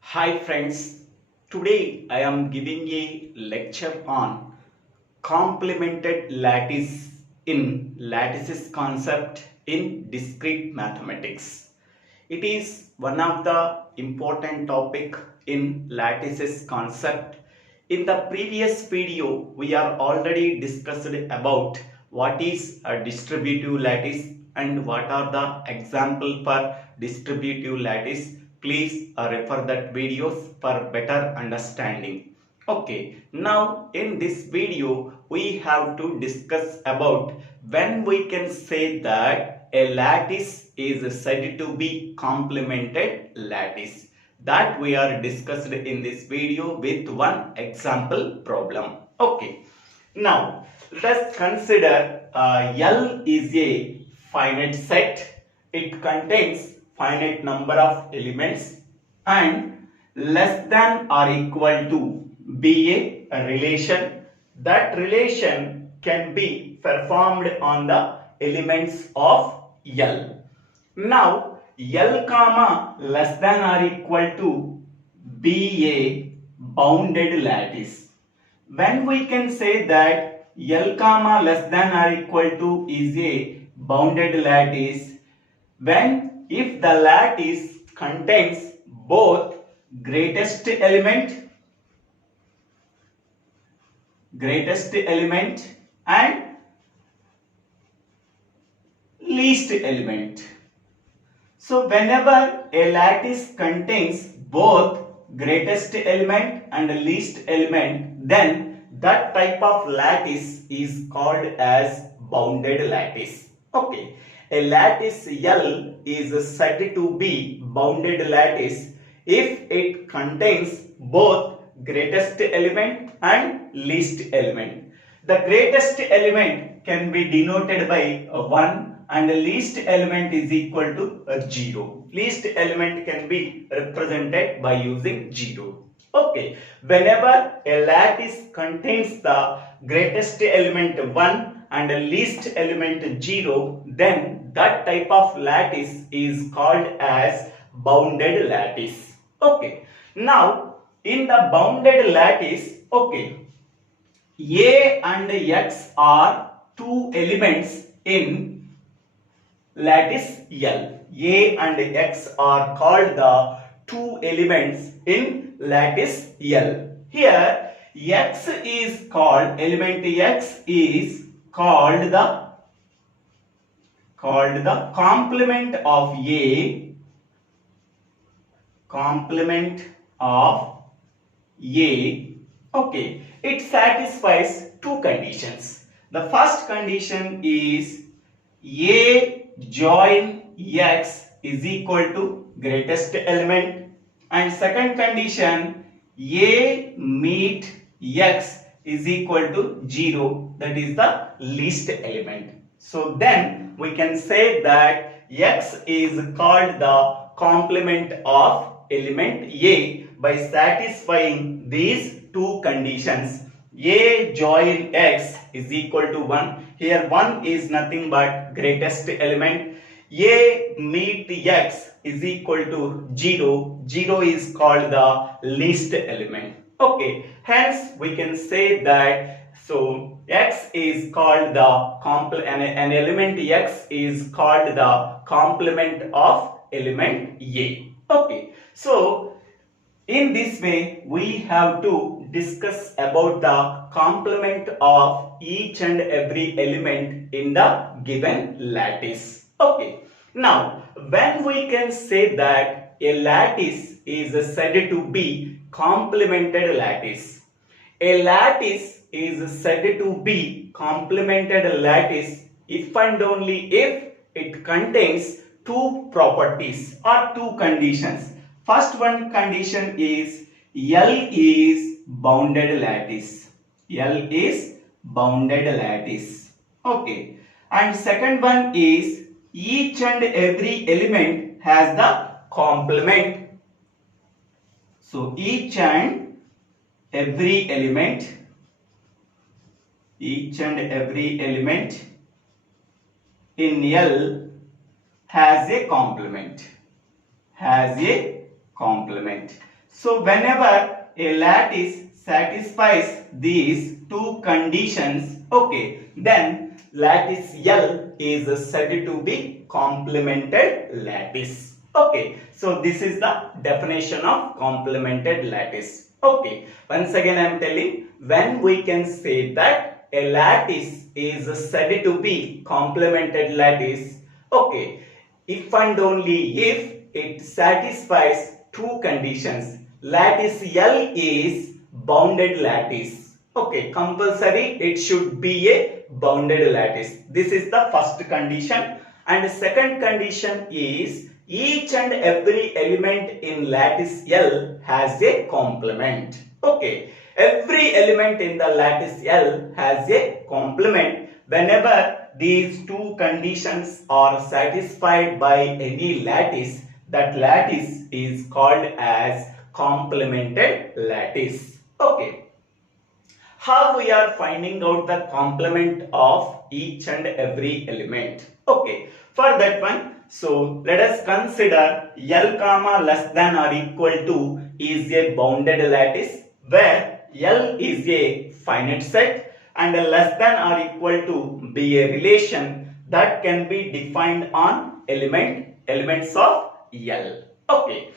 Hi friends, today I am giving a lecture on complemented lattice in lattices concept in discrete mathematics. It is one of the important topic in lattices concept. In the previous video, we are already discussed about what is a distributive lattice and what are the example for distributive lattice. Please refer that videos for better understanding. Okay, now in this video we have to discuss about when we can say that a lattice is said to be complemented lattice. That we are discussed in this video with one example problem. Okay, now let us consider L is a finite set. It contains finite number of elements and less than or equal to be a relation. That relation can be performed on the elements of L. Now L comma less than or equal to be a bounded lattice. When we can say that L comma less than or equal to is a bounded lattice, when if the lattice contains both greatest element and least element. So whenever a lattice contains both greatest element and least element, then that type of lattice is called as bounded lattice. Okay, a lattice L is said to be bounded lattice if it contains both greatest element and least element. The greatest element can be denoted by 1 and the least element is equal to 0. Least element can be represented by using 0. Okay, whenever a lattice contains the greatest element 1 and the least element 0, then that type of lattice is called as bounded lattice. Okay, now in the bounded lattice, okay, A and X are two elements in lattice L. A and X are called the two elements in lattice L. Here X is called, element X is called the complement of A, complement of A. Okay, it satisfies two conditions. The first condition is A join X is equal to greatest element, and second condition A meet X is equal to 0, that is the least element. So then we can say that X is called the complement of element A by satisfying these two conditions. A join X is equal to 1. Here 1 is nothing but greatest element. A meet X is equal to 0. 0 is called the least element. Okay, hence we can say that so X is called the an element X is called the complement of element A. Okay, so in this way we have to discuss about the complement of each and every element in the given lattice. Okay, now when we can say that a lattice is said to be complemented lattice, a lattice is said to be complemented lattice if and only if it contains two properties or two conditions. First one condition is L is bounded lattice. L is bounded lattice. Okay. And second one is each and every element has the complement. So each and every element in L has a complement. So whenever a lattice satisfies these two conditions, okay, then lattice L is said to be complemented lattice. Okay, so this is the definition of complemented lattice. Okay, once again I am telling, when we can say that a lattice is said to be complemented lattice, okay, if and only if it satisfies two conditions. Lattice L is bounded lattice. Okay, compulsory it should be a bounded lattice. This is the first condition. And the second condition is each and every element in lattice L has a complement. Okay, every element in the lattice L has a complement. Whenever these two conditions are satisfied by any lattice, that lattice is called as complemented lattice. Okay. How we are finding out the complement of each and every element? Okay. For that one, so let us consider L comma less than or equal to is a bounded lattice where L is a finite set and less than or equal to be a relation that can be defined on elements of L. Okay.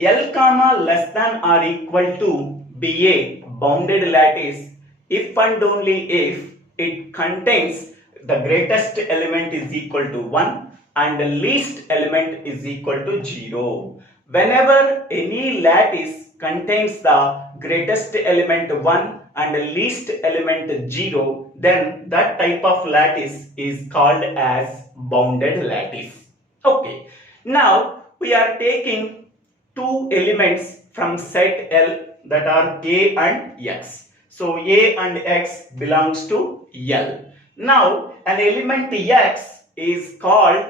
L comma less than or equal to be a bounded lattice if and only if it contains the greatest element is equal to 1 and the least element is equal to 0. Whenever any lattice contains the greatest element 1 and the least element 0, then that type of lattice is called as bounded lattice. Okay. Now we are taking two elements from set L that are A and X. So A and X belongs to L. Now an element X is called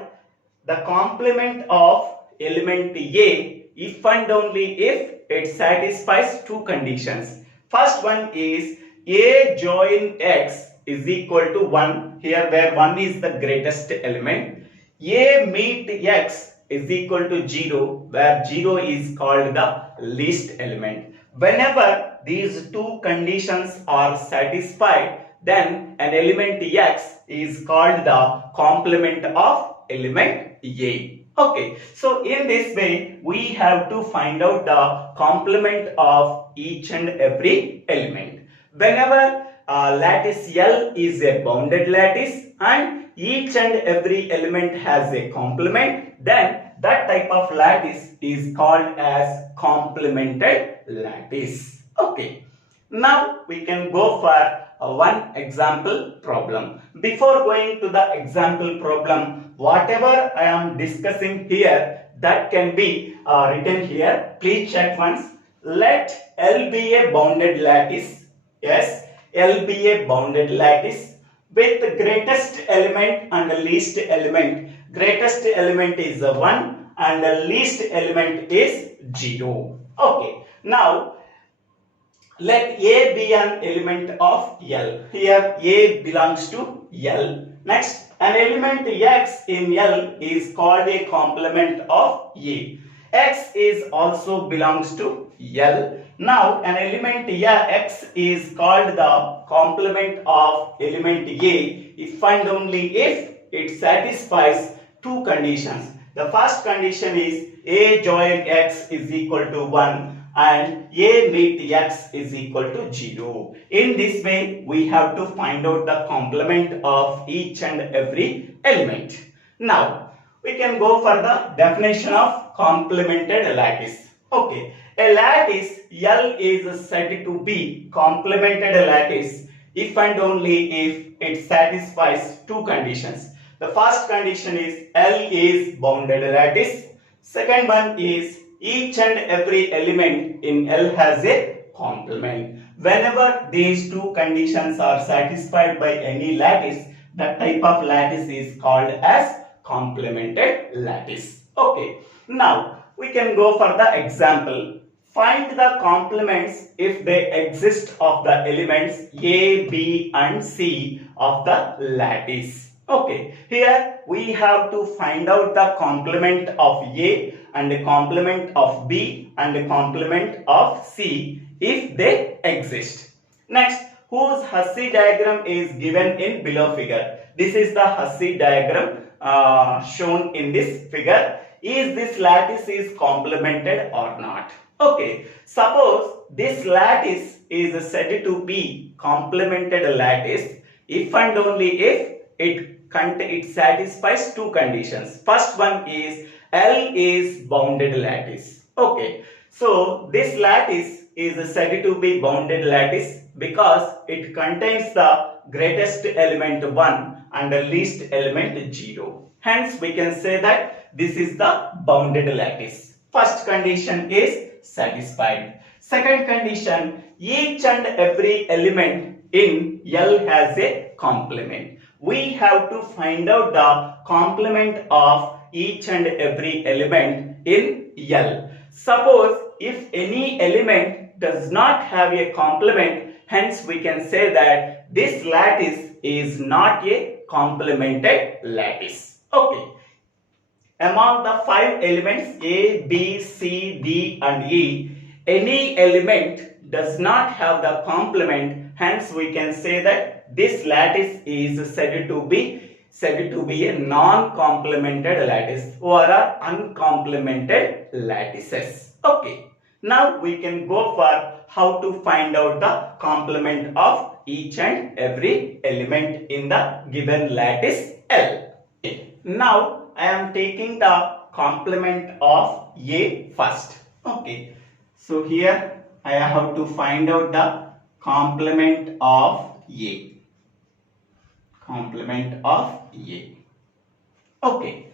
the complement of element A if and only if it satisfies two conditions. First one is A join X is equal to 1, here where 1 is the greatest element. A meet X is equal to 0 where 0 is called the least element. Whenever these two conditions are satisfied, then an element X is called the complement of element A. Okay, so in this way we have to find out the complement of each and every element. Whenever lattice L is a bounded lattice and each and every element has a complement, then that type of lattice is called as complemented lattice. Okay. Now we can go for one example problem. Before going to the example problem, whatever I am discussing here, that can be written here. Please check once. Let L be a bounded lattice. Yes, L be a bounded lattice with the greatest element and the least element. Greatest element is 1 and the least element is 0. Okay. Now let A be an element of L. Here A belongs to L. Next, an element X in L is called a complement of A. X is also belongs to L. Now an element X is called the complement of element A if and only if it satisfies two conditions. The first condition is A join X is equal to 1 and A meet X is equal to 0. In this way, we have to find out the complement of each and every element. Now, we can go for the definition of complemented lattice. Okay, a lattice L is said to be complemented lattice if and only if it satisfies two conditions. The first condition is L is bounded lattice. Second one is each and every element in L has a complement. Whenever these two conditions are satisfied by any lattice, that type of lattice is called as complemented lattice. Okay. Now we can go for the example. Find the complements if they exist of the elements A, B and C of the lattice. Okay, here we have to find out the complement of A and a complement of B and a complement of C if they exist. Next, whose Hussey diagram is given in below figure. This is the Hussey diagram shown in this figure. Is this lattice is complemented or not? Okay, suppose this lattice is said to be complemented lattice if and only if it satisfies two conditions. First one is L is bounded lattice. Okay, so this lattice is said to be bounded lattice because it contains the greatest element 1 and the least element 0. Hence, we can say that this is the bounded lattice. First condition is satisfied. Second condition, each and every element in L has a complement. We have to find out the complement of each and every element in L. Suppose if any element does not have a complement, hence we can say that this lattice is not a complemented lattice. Okay. Among the 5 elements A, B, C, D and E, any element does not have the complement, hence we can say that this lattice is said to be a non-complemented lattice or uncomplemented lattices. Okay. Now we can go for how to find out the complement of each and every element in the given lattice L. Okay. Now I am taking the complement of A first. Okay. So here I have to find out the complement of A. Complement of A. Okay.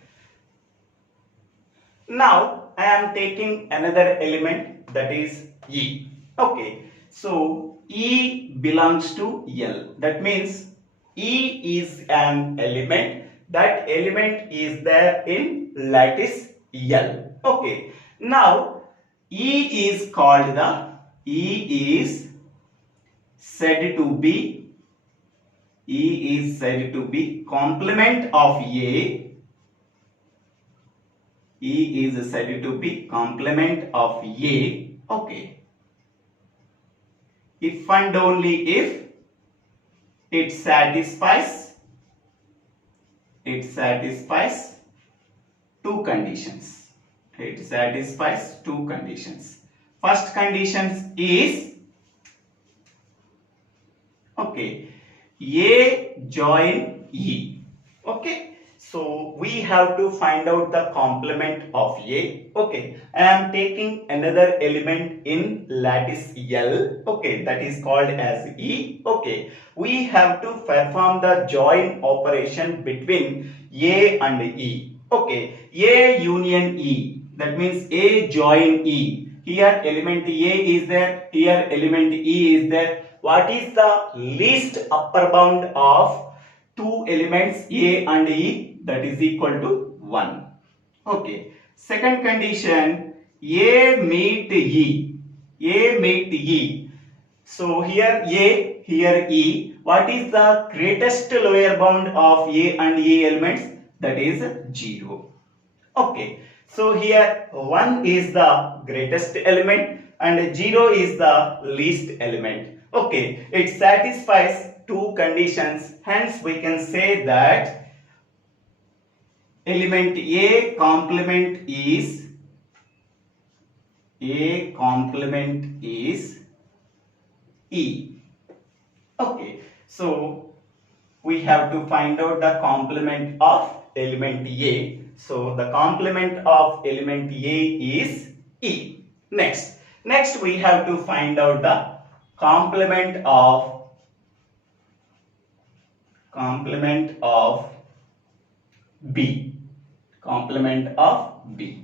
Now I am taking another element, that is E. Okay. So E belongs to L. That means E is an element. That element is there in lattice L. Okay. Now E is said to be complement of A. E is said to be complement of A. Okay. If and only if it satisfies two conditions. It satisfies two conditions. First condition is, okay, A join E. Okay, so we have to find out the complement of A. Okay, I am taking another element in lattice L. Okay, that is called as E. Okay, we have to perform the join operation between A and E. Okay, A union E. That means A join E. Here element A is there. Here element E is there. What is the least upper bound of two elements A and E? That is equal to 1. Okay. Second condition, A meet E. A meet E. So here A, here E. What is the greatest lower bound of A and E elements? That is 0. Okay. So here 1 is the greatest element and 0 is the least element. Okay. It satisfies two conditions. Hence we can say that element A complement is E. Okay, so we have to find out the complement of element A. So the complement of element A is E. Next we have to find out the complement of B. Complement of B.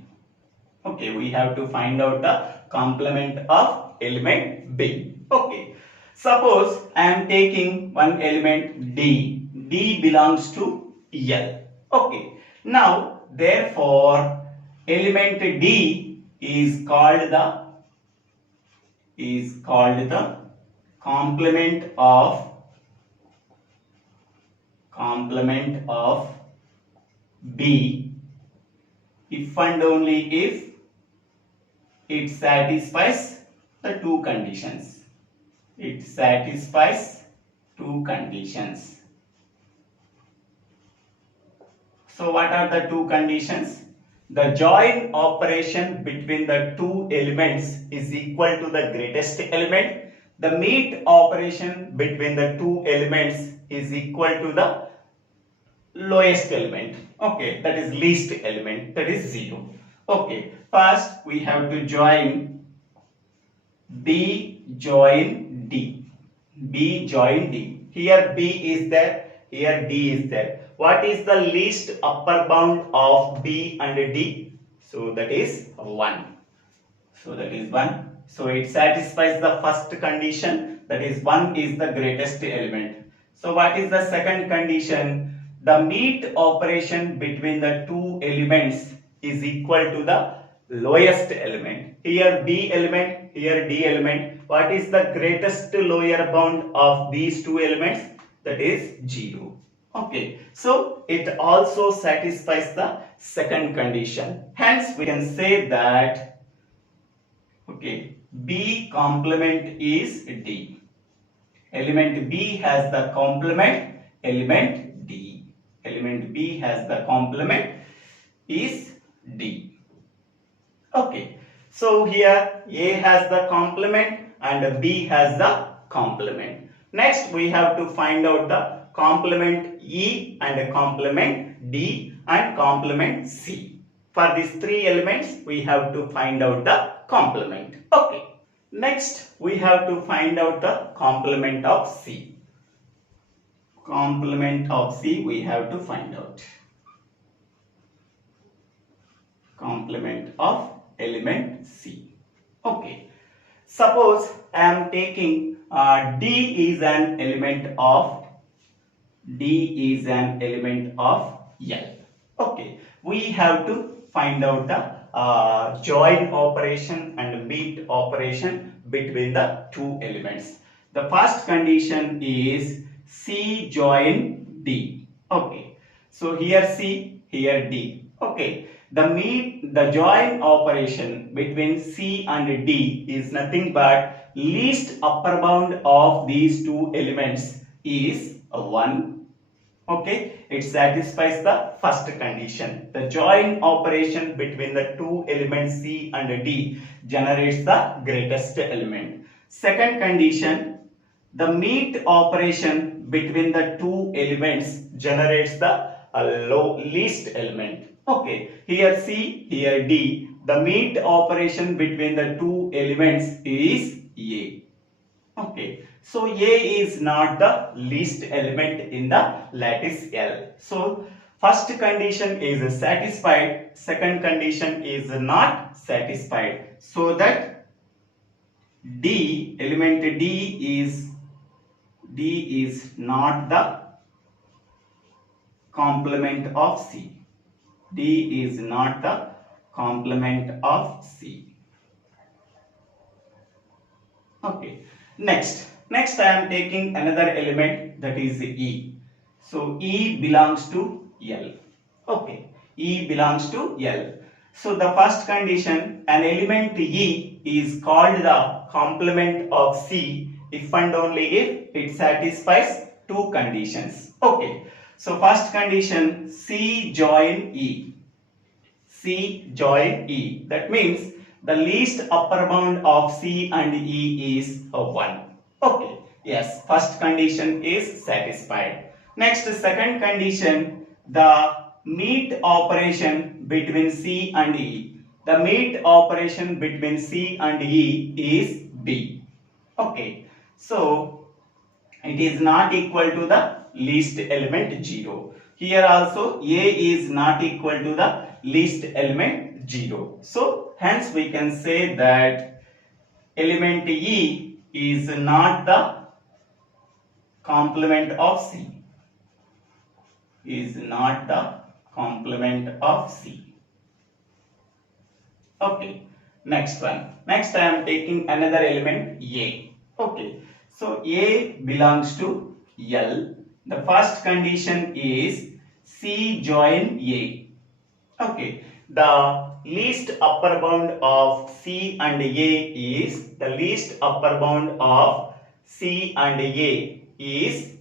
Okay, we have to find out the complement of element B. Okay, suppose I am taking one element D. D belongs to L. Okay, now therefore element D is called the complement of B if and only if it satisfies the two conditions. It satisfies two conditions. So what are the two conditions? The join operation between the two elements is equal to the greatest element. The meet operation between the two elements is equal to the lowest element. Okay, that is least element, that is 0. Okay, first we have to join B join D. B join D. Here B is there, here D is there. What is the least upper bound of B and D? So that is 1. So that is 1. So it satisfies the first condition, that is 1 is the greatest element. So what is the second condition? The meet operation between the two elements is equal to the lowest element. Here B element, here D element. What is the greatest lower bound of these two elements? That is 0. Okay, so it also satisfies the second condition. Hence we can say that, okay, B complement is D. Element B has the complement element D. Element B has the complement is D. Okay, so here A has the complement and B has the complement. Next we have to find out the complement E and complement D and complement C. For these three elements we have to find out the complement. Okay, next we have to find out the complement of C. Complement of C we have to find out. Complement of element C. Okay, suppose I am taking D is an element of L. Okay, we have to find out the join operation and meet operation between the two elements. The first condition is C join D. Okay, so here C, here D. Okay, the join operation between C and D is nothing but least upper bound of these two elements is 1. Okay, it satisfies the first condition. The join operation between the two elements C and D generates the greatest element. Second condition, the meet operation between the two elements generates the least element. Okay, here C, here D. The meet operation between the two elements is A. Okay, so A is not the least element in the lattice L. So first condition is satisfied, second condition is not satisfied. So that D, element D is not the complement of C. D is not the complement of C. Okay, next I am taking another element, that is E. So E belongs to L. Okay, E belongs to L. So the first condition, an element E is called the complement of C if and only if it satisfies two conditions. Okay, so first condition, C join E. C join E. That means the least upper bound of C and E is 1. Okay, yes, first condition is satisfied. Next, second condition, the meet operation between C and E. The meet operation between C and E is B. Okay, so it is not equal to the least element 0. Here also A is not equal to the least element 0. So hence we can say that element E is not the complement of C. Is not the complement of C. Okay, next one. Next I am taking another element A. Okay, so A belongs to L. The first condition is C join A. Okay, the least upper bound of C and A is the least upper bound of C and A is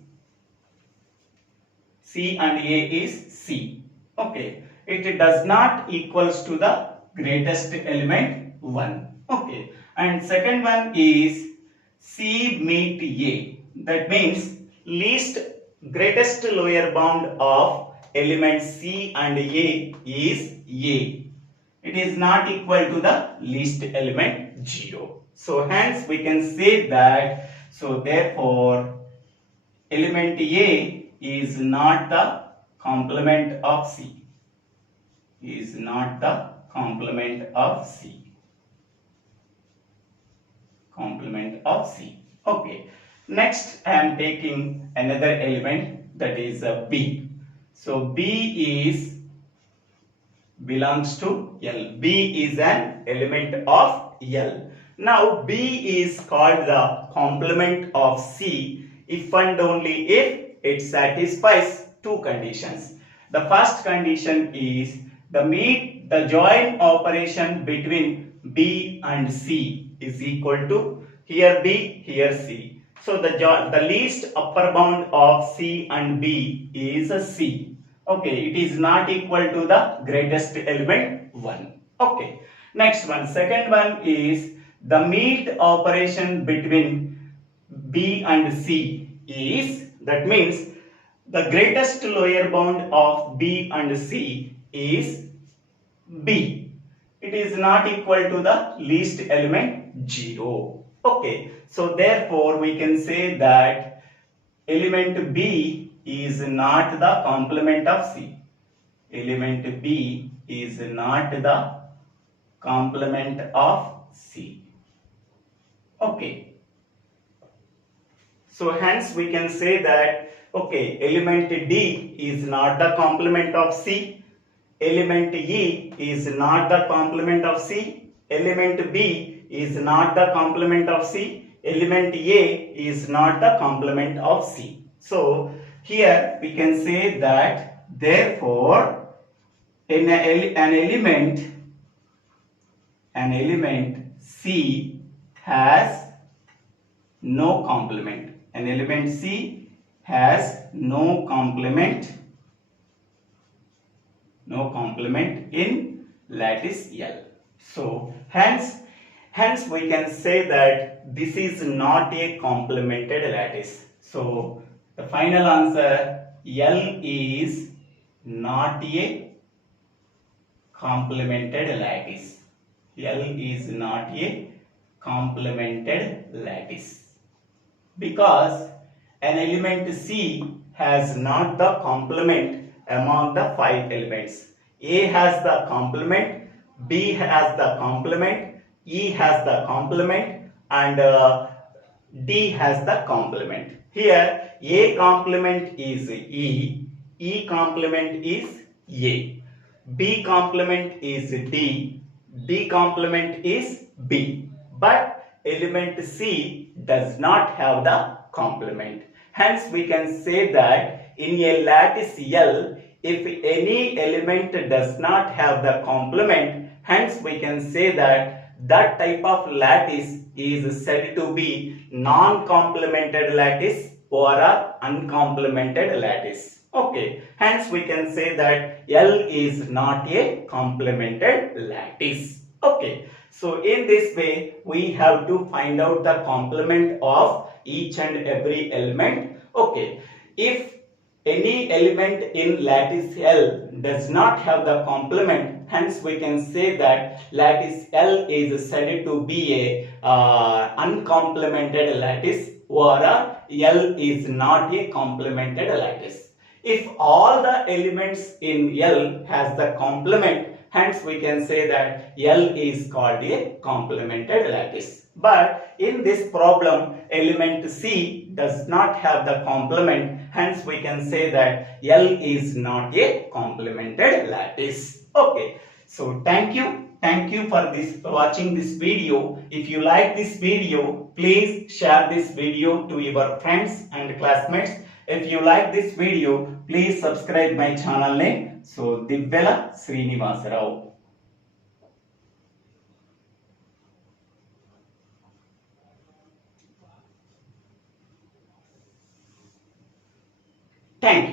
C. Okay, it does not equals to the greatest element 1. Okay, and second one is C meet A. That means least greatest lower bound of element C and A is A. It is not equal to the least element 0. So hence we can say that, so therefore element A is not the complement of C. Is not the complement of C. Complement of C. Okay. Next I am taking another element, that is B. So B is belongs to L. B is an element of L. Now B is called the complement of C if and only if it satisfies two conditions. The first condition is the join operation between B and C is equal to here B, here C. So the least upper bound of C and B is C. Okay, it is not equal to the greatest element 1. Okay, next one, second one is the meet operation between B and C is, that means the greatest lower bound of B and C is B. It is not equal to the least element 0. Okay, so therefore we can say that element B is not the complement of C. Element B is not the complement of C. Okay. So hence we can say that, okay, element D is not the complement of C. Element E is not the complement of C. Element B is not the complement of C. Element A is not the complement of C. So here we can say that therefore an element C has no complement. An element C has no complement in lattice L. So hence we can say that this is not a complemented lattice. So the final answer, L is not a complemented lattice. L is not a complemented lattice because an element C has not the complement among the 5 elements. A has the complement, B has the complement, E has the complement, and D has the complement. Here A complement is E, E complement is A, B complement is D, D complement is B. But element C does not have the complement. Hence we can say that in a lattice L, if any element does not have the complement, hence we can say that that type of lattice is said to be non-complemented lattice or a uncomplemented lattice. Okay, hence we can say that L is not a complemented lattice. Okay, so in this way we have to find out the complement of each and every element. Okay, if any element in lattice L does not have the complement, hence we can say that lattice L is said to be a uncomplemented lattice or L is not a complemented lattice. If all the elements in L has the complement, hence we can say that L is called a complemented lattice. But in this problem, element C does not have the complement, hence we can say that L is not a complemented lattice. Okay, so thank you for watching this video. If you like this video, please share this video to your friends and classmates. If you like this video, please subscribe my channel name. So Divvela Srinivasarao. Thank you.